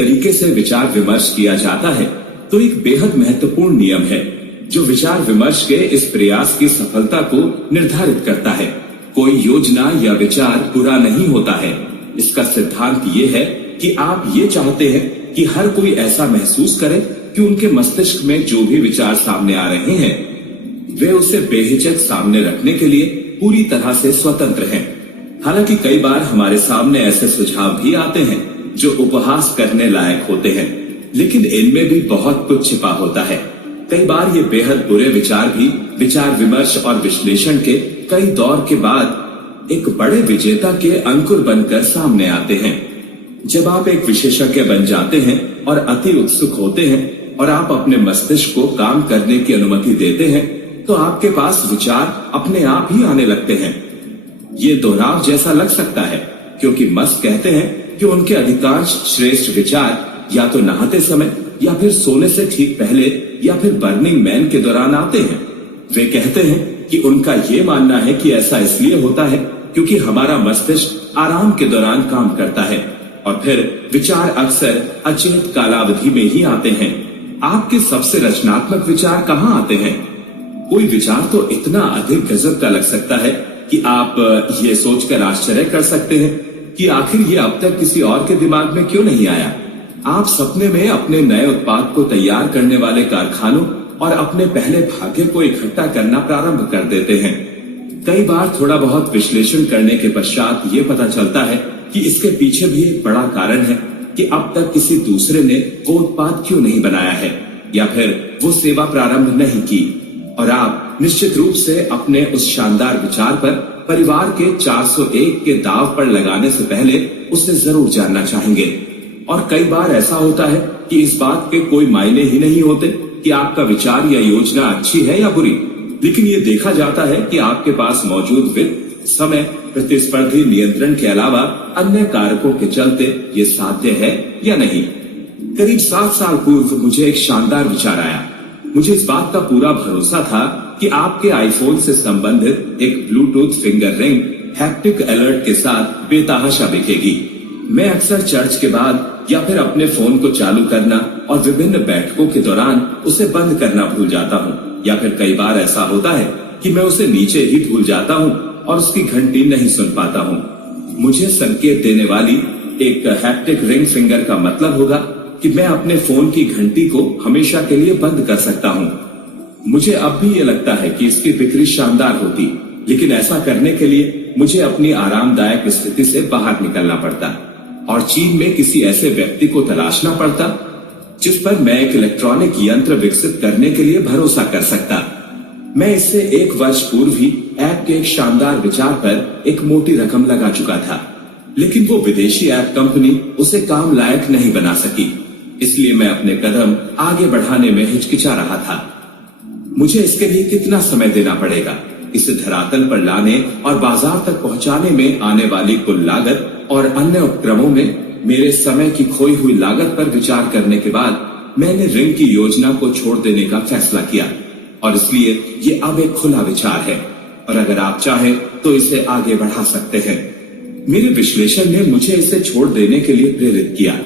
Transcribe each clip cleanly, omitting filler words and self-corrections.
तरीके से विचार विमर्श किया जाता है तो एक बेहद महत्वपूर्ण नियम है जो विचार विमर्श के इस प्रयास की सफलता को निर्धारित करता है। कोई योजना या विचार बुरा नहीं होता है। इसका सिद्धांत ये है कि आप ये चाहते हैं कि हर कोई ऐसा महसूस करे कि उनके मस्तिष्क में जो भी विचार सामने आ रहे हैं वे उसे बेहिचक सामने रखने के लिए पूरी तरह से स्वतंत्र हैं। हालांकि कई बार हमारे सामने ऐसे सुझाव भी आते हैं जो उपहास करने लायक होते हैं, लेकिन इनमें भी बहुत कुछ छिपा होता है। कई बार ये बेहद बुरे विचार भी विचार विमर्श और विश्लेषण के कई दौर के बाद एक बड़े विजेता के अंकुर बनकर सामने आते हैं। जब आप एक विशेषज्ञ बन जाते हैं और अति उत्सुक होते हैं और आप अपने मस्तिष्क को काम करने की अनुमति देते हैं तो आपके पास विचार अपने आप ही आने लगते हैं। ये दोहराव जैसा लग सकता है क्योंकि मस्क कहते हैं कि उनके अधिकांश श्रेष्ठ विचार या तो नहाते समय या फिर सोने से ठीक पहले या फिर बर्निंग मैन के दौरान आते हैं। वे कहते हैं कि उनका ये मानना है कि ऐसा इसलिए होता है क्योंकि हमारा मस्तिष्क आराम के दौरान काम करता है और फिर विचार अक्सर अचेत कालावधि में ही आते हैं। आपके सबसे रचनात्मक विचार कहाँ आते हैं? कोई विचार तो इतना अधिक गजब का लग सकता है कि आप ये सोचकर आश्चर्य कर सकते हैं कि आखिर ये अब तक किसी और के दिमाग में क्यों नहीं आया। आप सपने में अपने नए उत्पाद को तैयार करने वाले कारखानों और अपने पहले भाग्य को इकट्ठा करना प्रारंभ कर देते हैं। कई बार थोड़ा बहुत विश्लेषण करने के पश्चात ये पता चलता है कि इसके पीछे भी एक बड़ा कारण है कि अब तक किसी दूसरे ने वो उत्पाद क्यों नहीं बनाया है या फिर वो सेवा प्रारंभ नहीं की। और आप निश्चित रूप से अपने उस शानदार विचार पर परिवार के 401 के दाव पर लगाने से पहले उसे जरूर जानना चाहेंगे। और कई बार ऐसा होता है कि इस बात के कोई मायने ही नहीं होते कि आपका विचार या योजना अच्छी है या बुरी, लेकिन ये देखा जाता है कि आपके पास मौजूद वित्त, समय, प्रतिस्पर्धी नियंत्रण के अलावा अन्य कारकों के चलते ये साध्य है या नहीं। करीब 7 साल पूर्व मुझे एक शानदार विचार आया। मुझे इस बात का पूरा भरोसा था कि आपके आईफोन से संबंधित एक bluetooth finger ring haptic alert के साथ बेतहाशा बिकेगी। मैं अक्सर चर्च के बाद या फिर अपने फोन को चालू करना और विभिन्न बैठकों के दौरान उसे बंद करना भूल जाता हूँ, या फिर कई बार ऐसा होता है कि मैं उसे नीचे ही भूल जाता हूँ और उसकी घंटी नहीं सुन पाता हूँ। मुझे संकेत देने वाली एक हैप्टिक रिंग फिंगर का मतलब होगा कि मैं अपने फोन की घंटी को हमेशा के लिए बंद कर सकता हूँ। मुझे अब भी ये लगता है कि इसकी बिक्री शानदार होती, लेकिन ऐसा करने के लिए मुझे अपनी आरामदायक स्थिति से बाहर निकलना पड़ता और चीन में किसी ऐसे व्यक्ति को तलाशना पड़ता जिस पर मैं एक इलेक्ट्रॉनिक यंत्र विकसित करने के लिए भरोसा कर सकता। मैं इससे 1 वर्ष पूर्व ही ऐप के एक शानदार विचार पर एक मोटी रकम लगा चुका था, लेकिन वो विदेशी ऐप कंपनी उसे काम लायक नहीं बना सकी। इसलिए मैं अपने कदम आगे बढ़ाने में हिचकिचा रहा था। मुझे इसके लिए कितना समय देना पड़ेगा? इसे धरातल पर लाने और बाजार तक पहुंचाने में आने वाली कुल लागत और अन्य उपक्रमों में मेरे समय की खोई हुई लागत पर विचार करने के बाद मैंने रिंग की योजना को छोड़ देने का फैसला किया और इसलिए ये अब एक खुला विचार है और अगर आप चाहें तो इसे आगे बढ़ा सकते हैं। मेरे विश्लेषण ने मुझे इसे छोड़ देने के लिए प्रेरित किया।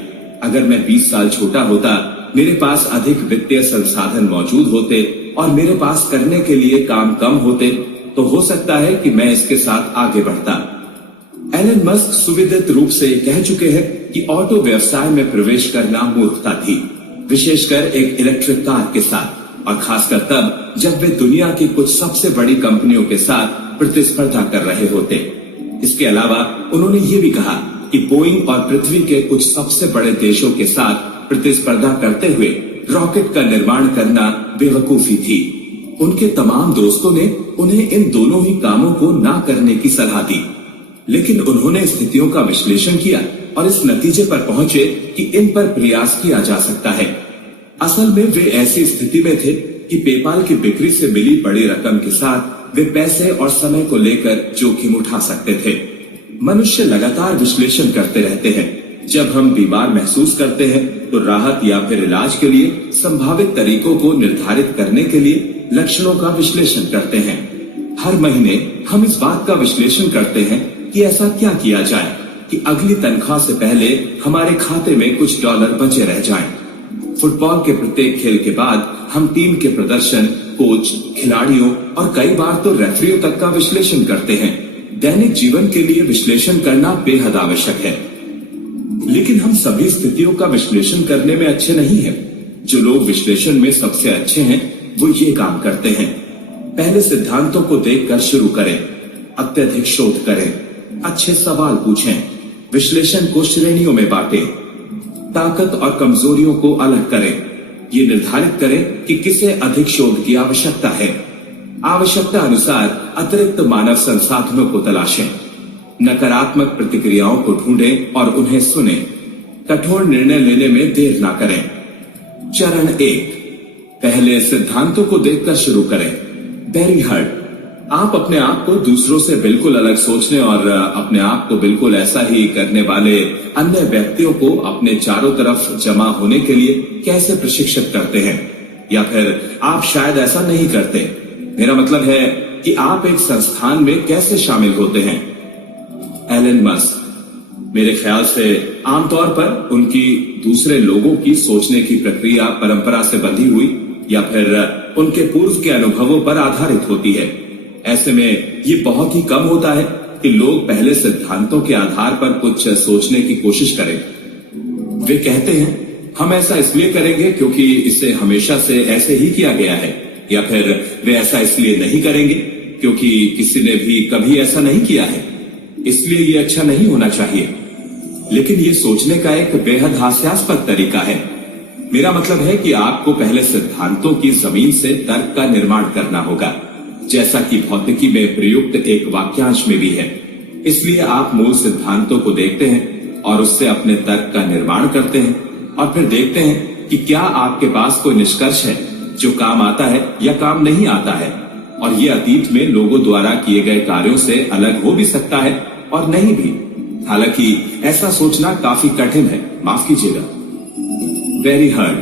अगर मैं 20 साल छोटा होता, मेरे पास अधिक वित्तीय संसाधन मौजूद होते और मेरे पास करने के लिए काम कम होते तो हो सकता है कि मैं इसके साथ आगे बढ़ता। एलन मस्क सुविदित रूप से कह चुके हैं कि ऑटो व्यवसाय में प्रवेश करना मूर्खता थी, विशेषकर एक इलेक्ट्रिक कार के साथ, और खासकर तब जब वे दुनिया की कुछ सबसे बड़ी कंपनियों के साथ प्रतिस्पर्धा कर रहे होते। इसके अलावा उन्होंने ये भी कहा कि बोइंग और पृथ्वी के कुछ सबसे बड़े देशों के साथ प्रतिस्पर्धा करते हुए रॉकेट का निर्माण करना बेवकूफी थी। उनके तमाम दोस्तों ने उन्हें इन दोनों ही कामों को ना करने की सलाह दी, लेकिन उन्होंने स्थितियों का विश्लेषण किया और इस नतीजे पर पहुंचे कि इन पर प्रयास किया जा सकता है। असल में वे ऐसी स्थिति में थे कि पेपाल की बिक्री से मिली बड़ी रकम के साथ वे पैसे और समय को लेकर जोखिम उठा सकते थे। मनुष्य लगातार विश्लेषण करते रहते हैं। जब हम बीमार महसूस करते हैं तो राहत या फिर इलाज के लिए संभावित तरीकों को निर्धारित करने के लिए लक्षणों का विश्लेषण करते हैं। हर महीने हम इस बात का विश्लेषण करते हैं कि ऐसा क्या किया जाए कि अगली तनख्वाह से पहले हमारे खाते में कुछ डॉलर बचे रह जाएं। फुटबॉल के प्रत्येक खेल के बाद हम टीम के प्रदर्शन, कोच, खिलाड़ियों और कई बार तो रेफरियों तक का विश्लेषण करते हैं। दैनिक जीवन के लिए विश्लेषण करना बेहद आवश्यक है, लेकिन हम सभी स्थितियों का विश्लेषण करने में अच्छे नहीं हैं। जो लोग विश्लेषण में सबसे अच्छे हैं वो ये काम करते हैं। पहले सिद्धांतों को देखकर शुरू करें, अत्यधिक शोध करें, अच्छे सवाल पूछें, विश्लेषण को श्रेणियों में बांटें, ताकत और कमजोरियों को अलग करें, ये निर्धारित करें कि किसे अधिक शोध की आवश्यकता है। आवश्यकता अनुसार अतिरिक्त मानव संसाधनों को तलाशें, नकारात्मक प्रतिक्रियाओं को ढूंढें और उन्हें सुनें। कठोर निर्णय लेने में देर ना करें। चरण 1, पहले सिद्धांतों को देखकर शुरू करें। बेरी हर्ड, आप अपने आप को दूसरों से बिल्कुल अलग सोचने और अपने आप को बिल्कुल ऐसा ही करने वाले अन्य व्यक्तियों को अपने चारों तरफ जमा होने के लिए कैसे प्रशिक्षित करते हैं? या फिर आप शायद ऐसा नहीं करते। मेरा मतलब है कि आप एक संस्थान में कैसे शामिल होते हैं। एलन मस्क, मेरे ख्याल से आमतौर पर उनकी दूसरे लोगों की सोचने की प्रक्रिया परंपरा से बंधी हुई या फिर उनके पूर्व के अनुभवों पर आधारित होती है। ऐसे में ये बहुत ही कम होता है कि लोग पहले सिद्धांतों के आधार पर कुछ सोचने की कोशिश करें। वे कहते हैं हम ऐसा इसलिए करेंगे क्योंकि इसे हमेशा से ऐसे ही किया गया है, या फिर वे ऐसा इसलिए नहीं करेंगे क्योंकि किसी ने भी कभी ऐसा नहीं किया है, इसलिए ये अच्छा नहीं होना चाहिए। लेकिन ये सोचने का एक बेहद हास्यास्पद तरीका है। मेरा मतलब है कि आपको पहले सिद्धांतों की जमीन से तर्क का निर्माण करना होगा, जैसा कि भौतिकी में प्रयुक्त एक वाक्यांश में भी है। इसलिए आप मूल सिद्धांतों को देखते हैं और उससे अपने तर्क का निर्माण करते हैं और फिर देखते हैं कि क्या आपके पास कोई निष्कर्ष है जो काम आता है या काम नहीं आता है। और ये अतीत में लोगों द्वारा किए गए कार्यों से अलग हो भी सकता है और नहीं भी। हालांकि ऐसा सोचना काफी कठिन है, माफ कीजिएगा। वेरी हार्ड,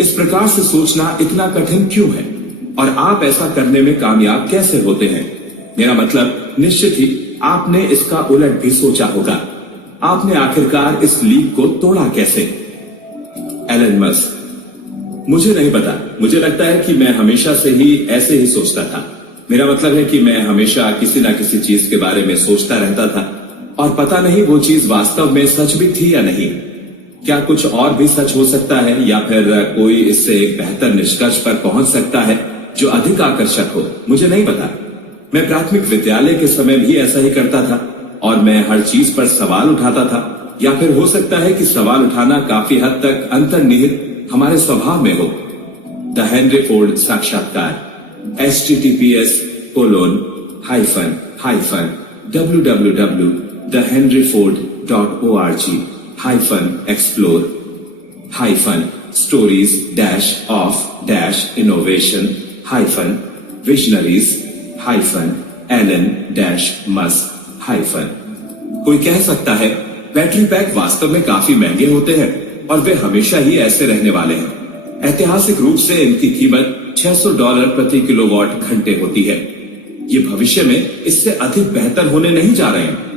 इस प्रकार से सोचना इतना कठिन क्यों है और आप ऐसा करने में कामयाब कैसे होते हैं? मेरा मतलब निश्चित ही आपने इसका उलट भी सोचा होगा। आपने आखिरकार इस लीक को तोड़ा कैसे? एलन मस्क, मुझे नहीं पता। मुझे लगता है कि मैं हमेशा से ही ऐसे ही सोचता था। मेरा मतलब है कि मैं हमेशा किसी ना किसी चीज के बारे में सोचता रहता था और पता नहीं वो चीज वास्तव में सच भी थी या नहीं। क्या कुछ और भी सच हो सकता है या फिर कोई इससे एक बेहतर निष्कर्ष पर पहुंच सकता है जो अधिक आकर्षक हो? मुझे नहीं पता। मैं प्राथमिक विद्यालय के समय भी ऐसा ही करता था और मैं हर चीज पर सवाल उठाता था, या फिर हो सकता है कि सवाल उठाना काफी हद तक अंतर्निहित हमारे स्वभाव में हो। द हेनरी फोर्ड साक्षात्कार, https://www.henryford.org/stories-of-innovation-visionary-Elon-Musk-. कोई कह सकता है बैटरी पैक वास्तव में काफी महंगे होते हैं और वे हमेशा ही ऐसे रहने वाले हैं। ऐतिहासिक रूप से इनकी कीमत $600 प्रति किलोवाट घंटे होती है। ये भविष्य में इससे अधिक बेहतर होने नहीं जा रहे हैं।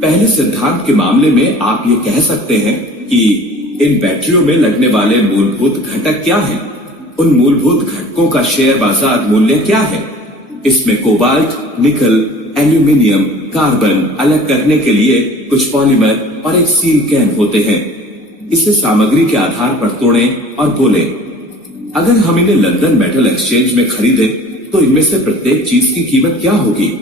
पहले सिद्धांत के मामले में आप ये कह सकते हैं कि इन बैटरियों में लगने वाले मूलभूत घटक क्या हैं? उन मूलभूत घटकों का शेयर बाजार मूल्य क्या है? इसमें कोबाल्ट, निकल, एल्यूमिनियम, कार्बन अलग करने के लिए कुछ पॉलीमर और एक सील कैन होते हैं। इसे सामग्री के आधार पर तोड़ें और बोलें, अगर हम इन्हें लंदन मेटल एक्सचेंज में खरीदें तो इनमें से प्रत्येक चीज की कीमत क्या होगी?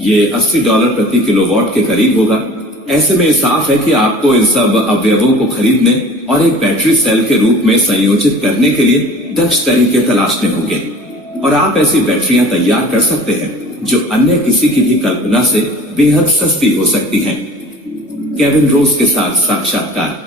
ये $80 प्रति किलोवाट के करीब होगा। ऐसे में साफ है कि आपको इन सब अवयवों को खरीदने और एक बैटरी सेल के रूप में संयोजित करने के लिए दक्ष तरीके तलाशने होंगे। और आप ऐसी बैटरियां तैयार कर सकते हैं जो अन्य किसी की भी कल्पना से बेहद सस्ती हो सकती हैं। केविन रोज के साथ साक्षात्कार,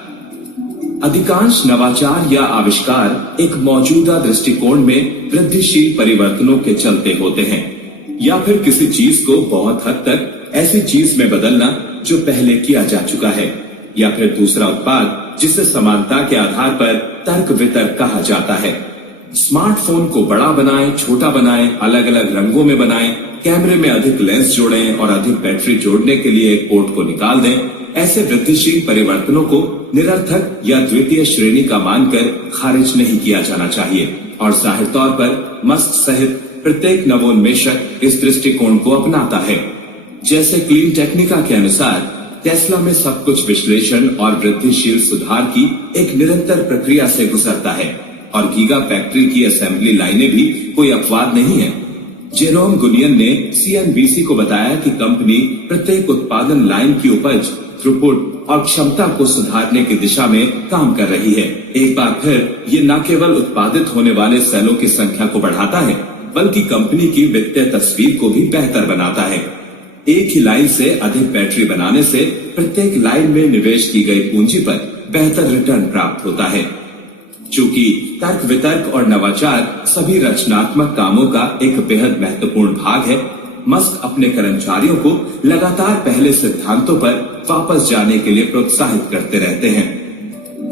अधिकांश नवाचार या आविष्कार एक मौजूदा दृष्टिकोण में वृद्धिशील परिवर्तनों के चलते होते हैं, या फिर किसी चीज को बहुत हद तक ऐसी चीज में बदलना जो पहले किया जा चुका है, या फिर दूसरा उत्पाद जिसे समानता के आधार पर तर्क वितर्क कहा जाता है। स्मार्टफोन को बड़ा बनाएं, छोटा बनाएं, अलग अलग रंगों में बनाएं, कैमरे में अधिक लेंस जोड़ें और अधिक बैटरी जोड़ने के लिए एक पोर्ट को निकाल दें। ऐसे वृद्धिशील परिवर्तनों को निरर्थक या द्वितीय श्रेणी का मानकर खारिज नहीं किया जाना चाहिए और जाहिर तौर पर मस्क सहित प्रत्येक नवोन्मेषक इस दृष्टिकोण को अपनाता है। जैसे क्लीन टेक्निका के अनुसार टेस्ला में सब कुछ विश्लेषण और वृद्धिशील सुधार की एक निरंतर प्रक्रिया से गुजरता है और गीगा फैक्ट्री की असेंबली लाइनें भी कोई अपवाद नहीं है। जेरोम गुनियन ने CNBC को बताया कि कंपनी प्रत्येक उत्पादन लाइन की उपज, थ्रूपुट और क्षमता को सुधारने की दिशा में काम कर रही है। एक बार फिर ये न केवल उत्पादित होने वाले सेलों की संख्या को बढ़ाता है बल्कि कंपनी की वित्तीय तस्वीर को भी बेहतर बनाता है। एक ही लाइन से अधिक बैटरी बनाने से प्रत्येक लाइन में निवेश की गई पूंजी पर बेहतर रिटर्न प्राप्त होता है। चूंकि तर्क वितर्क और नवाचार सभी रचनात्मक कामों का एक बेहद महत्वपूर्ण भाग है, मस्क अपने कर्मचारियों को लगातार पहले सिद्धांतों पर वापस जाने के लिए प्रोत्साहित करते रहते हैं।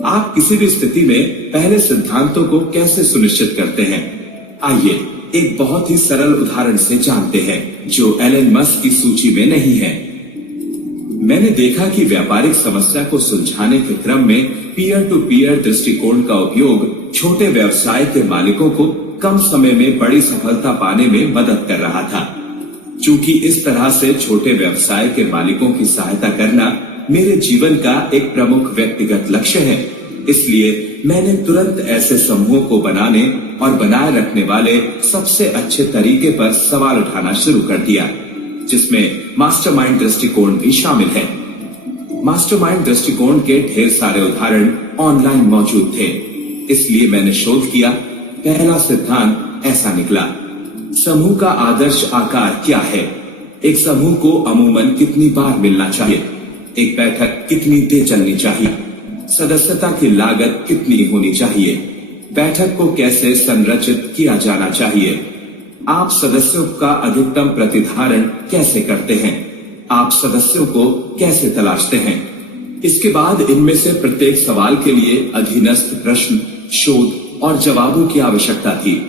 आप किसी भी स्थिति में पहले सिद्धांतों को कैसे सुनिश्चित करते हैं? आइए एक बहुत ही सरल उदाहरण से जानते हैं जो एलन मस्क की सूची में नहीं है। मैंने देखा कि व्यापारिक समस्या को सुलझाने के क्रम में पीयर टू पीयर दृष्टिकोण का उपयोग छोटे व्यवसाय के मालिकों को कम समय में बड़ी सफलता पाने में मदद कर रहा था। चूंकि इस तरह से छोटे व्यवसाय के मालिकों की सहायता करना मेरे जीवन का एक प्रमुख व्यक्तिगत लक्ष्य है, इसलिए मैंने तुरंत ऐसे समूहों को बनाने और बनाए रखने वाले सबसे अच्छे तरीके पर सवाल उठाना शुरू कर दिया, जिसमें मास्टरमाइंड दृष्टिकोण भी शामिल है। मास्टरमाइंड दृष्टिकोण के ढेर सारे उदाहरण ऑनलाइन मौजूद थे, इसलिए मैंने शोध किया। पहला सिद्धांत ऐसा निकला: समूह का आदर्श आकार क्या है? एक समूह को अमूमन कितनी बार मिलना चाहिए? एक बैठक कितनी देर चलनी चाहिए? सदस्यता की लागत कितनी होनी चाहिए? बैठक को कैसे संरचित किया जाना चाहिए? आप सदस्यों का अधिकतम प्रतिधारण कैसे करते हैं? आप सदस्यों को कैसे तलाशते हैं? इसके बाद इनमें से प्रत्येक सवाल के लिए अधीनस्थ प्रश्न, शोध और जवाबों की आवश्यकता थी।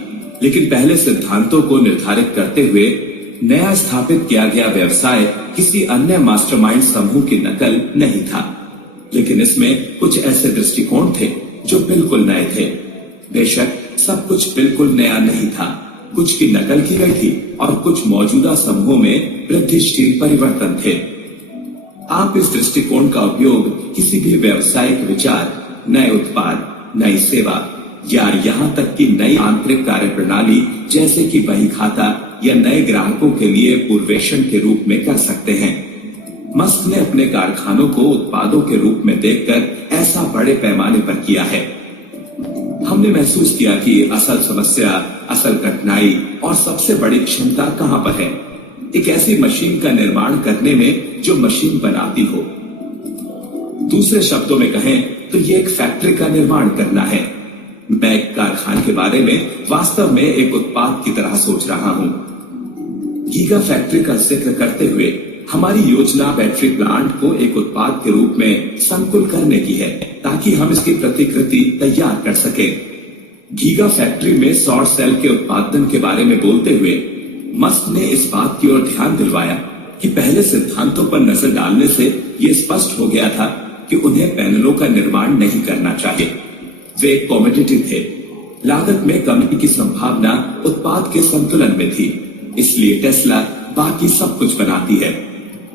लेकिन पहले सिद्धांतों को निर्धारित करते हुए नया स्थापित किया गया व्यवसाय किसी अन्य मास्टरमाइंड समूह की नकल नहीं था, लेकिन इसमें कुछ ऐसे दृष्टिकोण थे जो बिल्कुल नए थे। बेशक सब कुछ बिल्कुल नया नहीं था, कुछ की नकल की गई थी और कुछ मौजूदा समूहों में वृद्धिशील परिवर्तन थे। आप इस दृष्टिकोण का उपयोग किसी भी व्यावसायिक विचार, नए उत्पाद, नई सेवा या यहाँ तक कि नई आंतरिक कार्य प्रणाली जैसे कि बही खाता या नए ग्राहकों के लिए पूर्वेक्षण के रूप में कर सकते हैं। मस्क ने अपने कारखानों को उत्पादों के रूप में देखकर ऐसा बड़े पैमाने पर किया है। हमने महसूस किया कि असल समस्या, असल कठिनाई और सबसे बड़ी क्षमता कहाँ पर है। एक ऐसी मशीन का निर्माण करने में जो मशीन बनाती हो। दूसरे शब्दों में कहें तो ये एक फैक्ट्री का निर्माण करना है। मैं एक कारखाने के बारे में वास्तव में एक उत्पाद की तरह सोच रहा हूँ। गीगा फैक्ट्री का जिक्र करते हुए हमारी योजना बैटरी प्लांट को एक उत्पाद के रूप में संकुल करने की है ताकि हम इसकी प्रतिकृति तैयार कर सकें। गीगा फैक्ट्री में सौर सेल के उत्पादन के बारे में बोलते हुए मस्क ने इस बात की ओर ध्यान दिलवाया कि पहले सिद्धांतों पर नजर डालने से ये स्पष्ट हो गया था कि उन्हें पैनलों का निर्माण नहीं करना चाहिए। वे एक कॉमोडिटी थे। लागत में कमी की संभावना उत्पाद के संतुलन में थी, इसलिए टेस्ला बाकी सब कुछ बनाती है।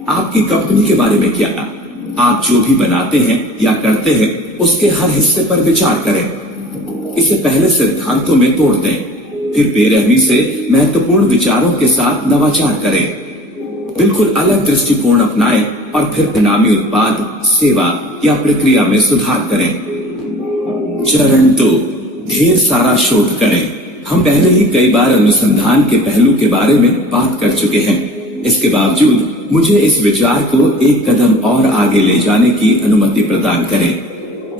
आपकी कंपनी के बारे में क्या? आप जो भी बनाते हैं या करते हैं उसके हर हिस्से पर विचार करें। इसे पहले सिद्धांतों में तोड़ दें, फिर बेरहमी से महत्वपूर्ण विचारों के साथ नवाचार करें। बिल्कुल अलग दृष्टिकोण अपनाएं और फिर परिणामी उत्पाद, सेवा या प्रक्रिया में सुधार करें। चरण 2, ढेर सारा शोध करें। हम पहले ही कई बार अनुसंधान के पहलू के बारे में बात कर चुके हैं। इसके बावजूद मुझे इस विचार को एक कदम और आगे ले जाने की अनुमति प्रदान करें।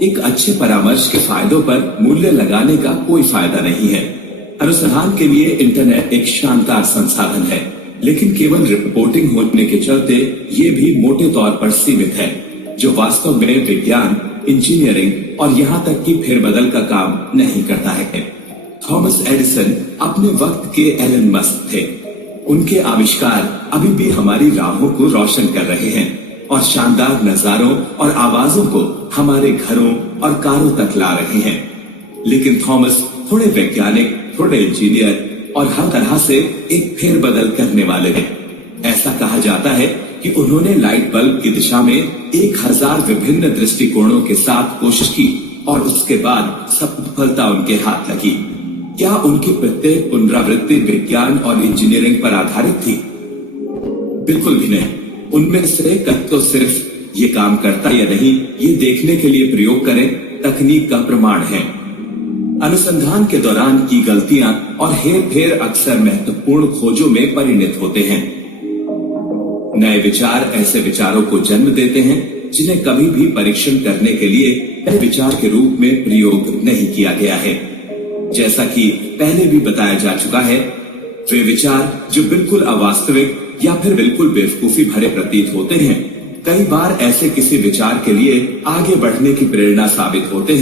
एक अच्छे परामर्श के फायदों पर मूल्य लगाने का कोई फायदा नहीं है। अनुसंधान के लिए इंटरनेट एक शानदार संसाधन है, लेकिन केवल रिपोर्टिंग होने के चलते ये भी मोटे तौर पर सीमित है, जो वास्तव में विज्ञान, इंजीनियरिंग और यहाँ तक कि फेरबदल का काम नहीं करता है। थॉमस एडिसन अपने वक्त के एलन मस्क थे। उनके आविष्कार अभी भी हमारी राहों को रोशन कर रहे हैं और शानदार नजारों और आवाजों को हमारे घरों और कारों तक ला रहे हैं। लेकिन थॉमस थोड़े वैज्ञानिक, थोड़े इंजीनियर और हर तरह से एक फेरबदल करने वाले हैं। ऐसा कहा जाता है कि उन्होंने लाइट बल्ब की दिशा में 1000 विभिन्न दृष्टिकोणों के साथ कोशिश की और उसके बाद सफलता उनके हाथ लगी। क्या उनकी प्रत्येक पुनरावृत्ति विज्ञान और इंजीनियरिंग पर आधारित थी? बिल्कुल भी नहीं। उनमें से कब तो सिर्फ ये काम करता या नहीं, ये देखने के लिए प्रयोग करें तकनीक का प्रमाण है। अनुसंधान के दौरान की गलतियां और हेर फेर अक्सर महत्वपूर्ण खोजों में परिणत होते हैं। नए विचार ऐसे विचारों को जन्म देते हैं जिन्हें कभी भी परीक्षण करने के लिए पहले विचार के रूप में प्रयोग नहीं किया गया है। जैसा कि पहले भी बताया जा चुका है, वे विचार जो बिल्कुल अवास्तविक या फिर बिल्कुल बेवकूफी भरे प्रतीत होते हैं, कई बार ऐसे किसी विचार के लिए आगे बढ़ने की प्रेरणा साबित होते हैं